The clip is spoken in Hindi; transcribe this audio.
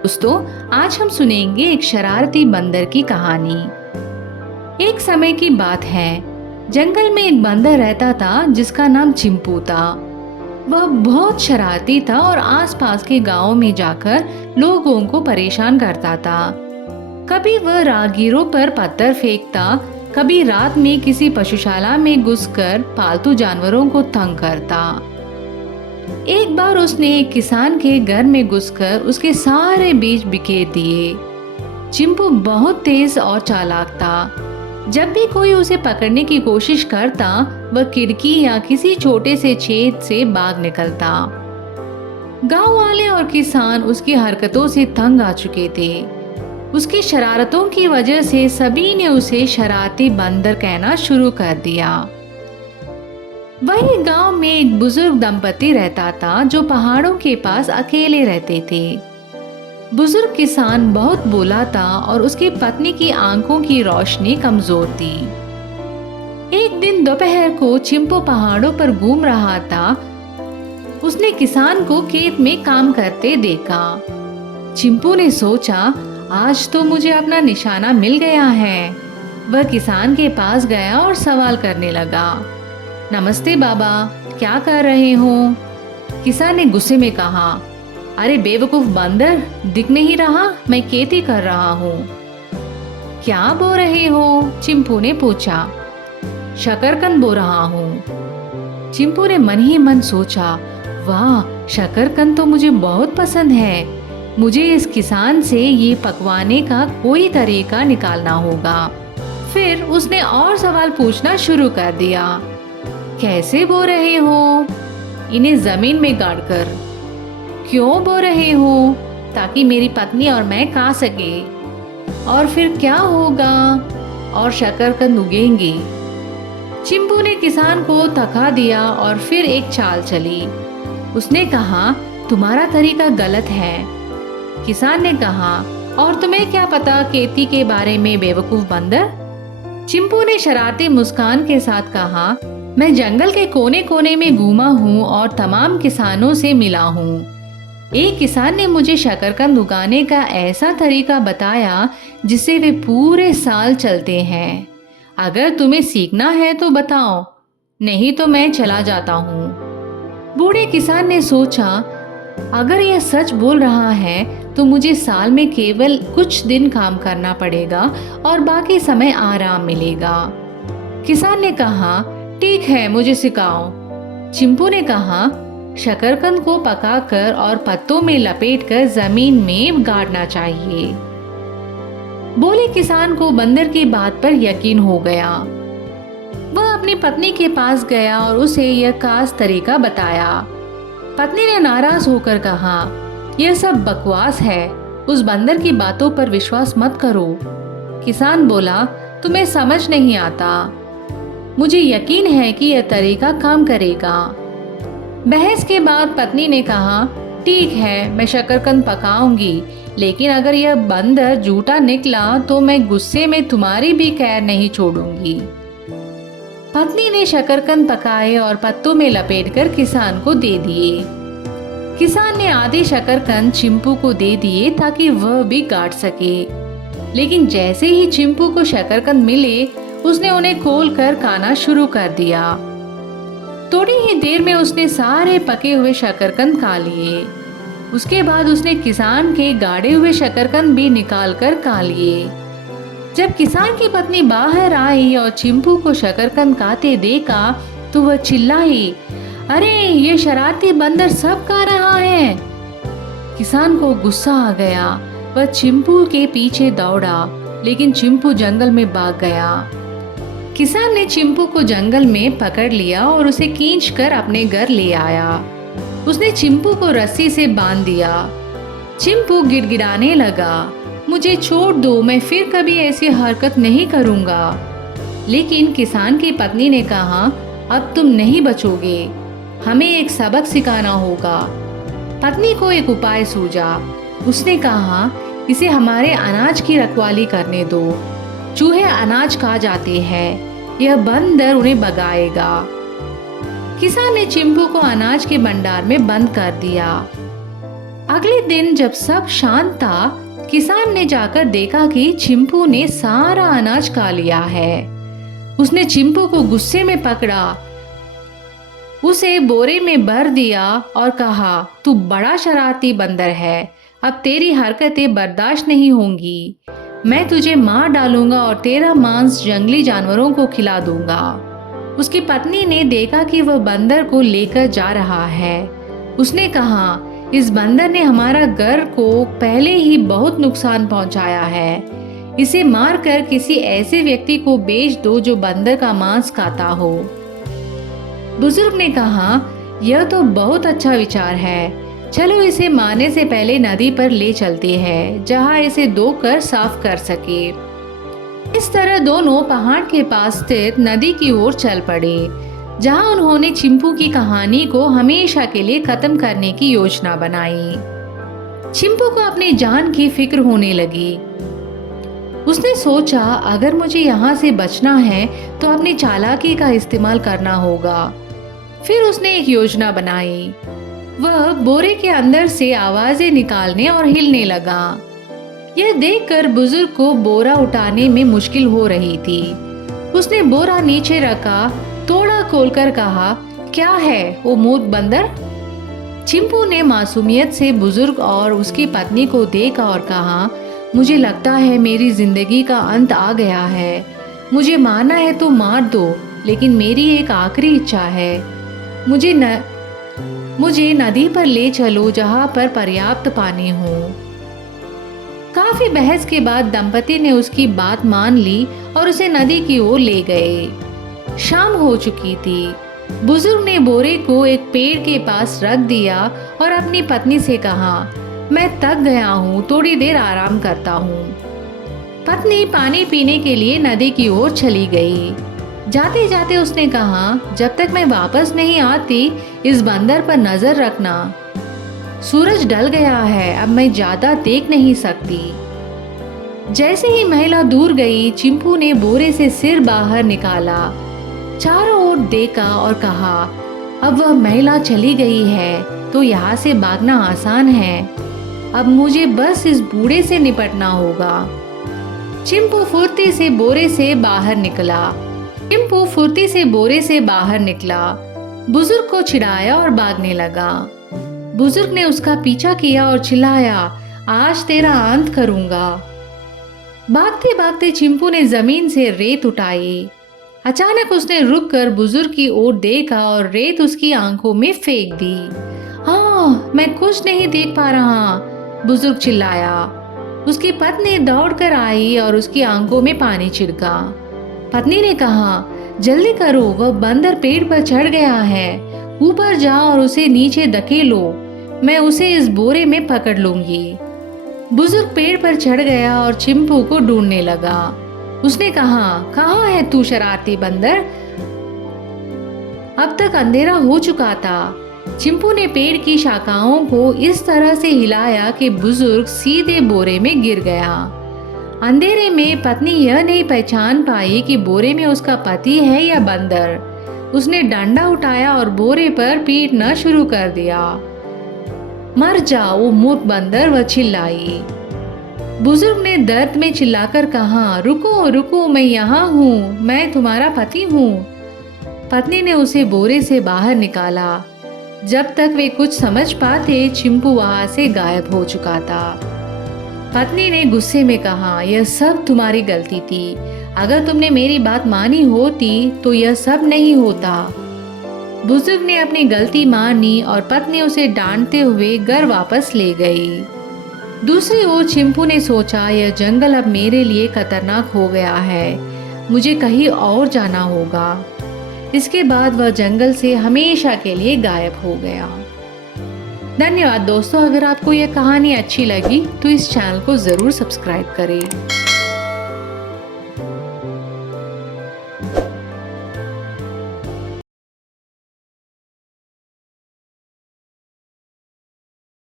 दोस्तों, आज हम सुनेंगे एक शरारती बंदर की कहानी। एक समय की बात है, जंगल में एक बंदर रहता था जिसका नाम चिंपू था। वह बहुत शरारती था और आसपास के गांवों में जाकर लोगों को परेशान करता था। कभी वह राहगीरों पर पत्थर फेंकता, कभी रात में किसी पशुशाला में घुसकर पालतू जानवरों को तंग करता। एक बार उसने एक किसान के घर में घुसकर उसके सारे बीज बिखेर दिए। चिंपू बहुत तेज और चालाक था। जब भी कोई उसे पकड़ने की कोशिश करता, वह खिड़की या किसी छोटे से छेद से भाग निकलता। गांव वाले और किसान उसकी हरकतों से तंग आ चुके थे। उसकी शरारतों की वजह से सभी ने उसे शरारती बंदर कहना शुरू कर दिया। वही गांव में एक बुजुर्ग दंपति रहता था जो पहाड़ों के पास अकेले रहते थे। बुजुर्ग किसान बहुत भोला था और उसकी पत्नी की आंखों की रोशनी कमजोर थी। एक दिन दोपहर को चिंपू पहाड़ों पर घूम रहा था। उसने किसान को खेत में काम करते देखा। चिंपू ने सोचा, आज तो मुझे अपना निशाना मिल गया है। वह किसान के पास गया और सवाल करने लगा। नमस्ते बाबा, क्या कर रहे हो? किसान ने गुस्से में कहा, अरे बेवकूफ बंदर, दिख नहीं रहा? मैं खेती कर रहा हूँ। क्या बो रहे हो? चिंपू ने पूछा। शकरकंद बो रहा हूँ। चिंपू ने मन ही मन सोचा, वाह, शकरकंद तो मुझे बहुत पसंद है। मुझे इस किसान से ये पकवाने का कोई तरीका निकालना होगा। फिर उसने और सवाल पूछना शुरू कर दिया। कैसे बो रहे हो? इन्हें जमीन में गाड़कर। क्यों बो रहे हो? ताकि मेरी पत्नी और मैं खा सके। और फिर क्या होगा? और शकरकंद उगेंगे। चिंपू ने किसान को थका दिया और फिर एक चाल चली। उसने कहा, तुम्हारा तरीका गलत है। किसान ने कहा, और तुम्हें क्या पता खेती के बारे में, बेवकूफ बंदर? चिंपू ने शरारती मुस्कान के साथ कहा, मैं जंगल के कोने कोने में घूमा हूँ और तमाम किसानों से मिला हूँ। एक किसान ने मुझे शकरकंद उगाने का ऐसा तरीका बताया जिससे वे पूरे साल चलते हैं। अगर तुम्हें सीखना है तो बताओ, नहीं तो मैं चला जाता हूँ। बूढ़े किसान ने सोचा, अगर यह सच बोल रहा है तो मुझे साल में केवल कुछ दिन काम करना पड़ेगा और बाकी समय आराम मिलेगा। किसान ने कहा, ठीक है, मुझे सिखाओ। चिंपू ने कहा, शकरकंद को पकाकर और पत्तों में लपेटकर जमीन में गाड़ना चाहिए। बोले किसान को बंदर की बात पर यकीन हो गया। वह अपनी पत्नी के पास गया और उसे यह खास तरीका बताया। पत्नी ने नाराज होकर कहा, यह सब बकवास है, उस बंदर की बातों पर विश्वास मत करो। किसान बोला, तुम्हें समझ नहीं आता। मुझे यकीन है कि यह तरीका काम करेगा। बहस के बाद पत्नी ने कहा, ठीक है, मैं शकरकंद पकाऊंगी, लेकिन अगर यह बंदर झूठा निकला तो मैं गुस्से में तुम्हारी भी खैर नहीं छोड़ूंगी। पत्नी ने शकरकंद पकाए और पत्तों में लपेटकर किसान को दे दिए। किसान ने आधे शकरकंद चिंपू को दे दिए ताकि वह भी काट सके। लेकिन जैसे ही चिंपू को शकरकंद मिले, उसने उन्हें खोलकर खाना शुरू कर दिया। थोड़ी ही देर में उसने सारे पके हुए शकरकंद खा लिए। उसके बाद उसने किसान के गाड़े हुए शकरकंद भी निकाल कर खा लिए। जब किसान की पत्नी बाहर आई और चिंपू को शकरकंद खाते देखा तो वह चिल्लाई, अरे ये शरारती बंदर सब खा रहा है। किसान को गुस्सा आ गया। वह चिंपू के पीछे दौड़ा, लेकिन चिंपू जंगल में भाग गया। किसान ने चिंपू को जंगल में पकड़ लिया और उसे खींचकर अपने घर ले आया। उसने चिंपू को रस्सी से बांध दिया। चिंपू गिड़गिड़ाने लगा, मुझे छोड़ दो, मैं फिर कभी ऐसी हरकत नहीं करूंगा। लेकिन किसान की पत्नी ने कहा, अब तुम नहीं बचोगे, हमें एक सबक सिखाना होगा। पत्नी को एक उपाय सूझा। उसने कहा, इसे हमारे अनाज की रखवाली करने दो। चूहे अनाज खा जाते हैं, यह बंदर उन्हें भगाएगा। किसान ने चिंपू को अनाज के भंडार में बंद कर दिया। अगले दिन जब सब शांत था, किसान ने जाकर देखा कि चिंपू ने सारा अनाज खा लिया है। उसने चिंपू को गुस्से में पकड़ा, उसे बोरे में भर दिया और कहा, तू बड़ा शरारती बंदर है, अब तेरी हरकतें बर्दाश्त नहीं होंगी। मैं तुझे मार डालूंगा और तेरा मांस जंगली जानवरों को खिला दूंगा। उसकी पत्नी ने देखा कि वह बंदर को लेकर जा रहा है। उसने कहा, इस बंदर ने हमारा घर को पहले ही बहुत नुकसान पहुंचाया है। इसे मारकर किसी ऐसे व्यक्ति को बेच दो जो बंदर का मांस खाता हो। बुजुर्ग ने कहा, यह तो बहुत अच्छा विचार है। चलो इसे मारने से पहले नदी पर ले चलते हैं, जहां इसे धोकर साफ कर सके। इस तरह दोनों पहाड़ के पास स्थित नदी की ओर चल पड़े, जहां उन्होंने चिंपू की कहानी को हमेशा के लिए खत्म करने की योजना बनाई। चिंपू को अपनी जान की फिक्र होने लगी। उसने सोचा, अगर मुझे यहाँ से बचना है तो अपनी चालाकी का इस्तेमाल करना होगा। फिर उसने एक योजना बनाई। वह बोरे के अंदर से आवाजें निकालने और हिलने लगा। यह देखकर बुजुर्ग को बोरा उठाने में मुश्किल हो रही थी। उसने बोरा नीचे रखा, थोड़ा खोलकर कहा, क्या है वो मूर्ख बंदर? चिंपू ने मासूमियत से बुजुर्ग और उसकी पत्नी को देखा और कहा, मुझे लगता है मेरी जिंदगी का अंत आ गया है। मुझे मारना है तो मार दो, लेकिन मेरी एक आखिरी इच्छा है। मुझे नदी पर ले चलो, जहां पर पर्याप्त पानी हो। काफी बहस के बाद दंपति ने उसकी बात मान ली और उसे नदी की ओर ले गए। शाम हो चुकी थी। बुजुर्ग ने बोरे को एक पेड़ के पास रख दिया और अपनी पत्नी से कहा, मैं थक गया हूँ, थोड़ी देर आराम करता हूँ। पत्नी पानी पीने के लिए नदी की ओर चली गई। जाते जाते उसने कहा, जब तक मैं वापस नहीं आती इस बंदर पर नजर रखना। सूरज ढल गया है, अब मैं ज्यादा देख नहीं सकती। जैसे ही महिला दूर गई, चिंपू ने बोरे से सिर बाहर निकाला, चारों ओर देखा और कहा, अब वह महिला चली गई है तो यहाँ से भागना आसान है। अब मुझे बस इस बूढ़े से निपटना होगा। चिंपू फुर्ती से बोरे से बाहर निकला। बुजुर्ग को चिढ़ाया और भागने लगा। बुजुर्ग ने उसका पीछा किया और चिल्लाया, आज तेरा अंत करूंगा। भागते भागते चिंपू ने जमीन से रेत उठाई। अचानक उसने रुककर बुजुर्ग की ओर देखा और रेत उसकी आंखों में फेंक दी। हाँ, मैं कुछ नहीं देख पा रहा, बुजुर्ग चिल्लाया। उसकी पत्नी दौड़कर आई और उसकी आंखों में पानी छिड़का। पत्नी ने कहा, जल्दी करो, वह बंदर पेड़ पर चढ़ गया है। ऊपर जाओ और उसे नीचे धकेलो, मैं उसे इस बोरे में पकड़ लूंगी। बुजुर्ग पेड़ पर चढ़ गया और चिंपू को ढूंढने लगा। उसने कहा, कहाँ है तू शरारती बंदर? अब तक अंधेरा हो चुका था। चिंपू ने पेड़ की शाखाओं को इस तरह से हिलाया कि बुजुर्ग सीधे बोरे में गिर गया। अंधेरे में पत्नी यह नहीं पहचान पाई कि बोरे में उसका पति है या बंदर। उसने डंडा उठाया और बोरे पर पीटना शुरू कर दिया। मर जाओ मूर्ख बंदर, वह चिल्लाई। बुजुर्ग ने दर्द में चिल्लाकर कहा, रुको रुको, मैं यहाँ हूँ, मैं तुम्हारा पति हूँ। पत्नी ने उसे बोरे से बाहर निकाला। जब तक वे कुछ समझ पाते, चिंपू वहां से गायब हो चुका था। पत्नी ने गुस्से में कहा, यह सब तुम्हारी गलती थी। अगर तुमने मेरी बात मानी होती तो यह सब नहीं होता। बुजुर्ग ने अपनी गलती मानी और पत्नी उसे डांटते हुए घर वापस ले गई। दूसरी ओर चिंपू ने सोचा, यह जंगल अब मेरे लिए खतरनाक हो गया है, मुझे कहीं और जाना होगा। इसके बाद वह जंगल से हमेशा के लिए गायब हो गया। धन्यवाद दोस्तों, अगर आपको यह कहानी अच्छी लगी तो इस चैनल को ज़रूर सब्सक्राइब करें।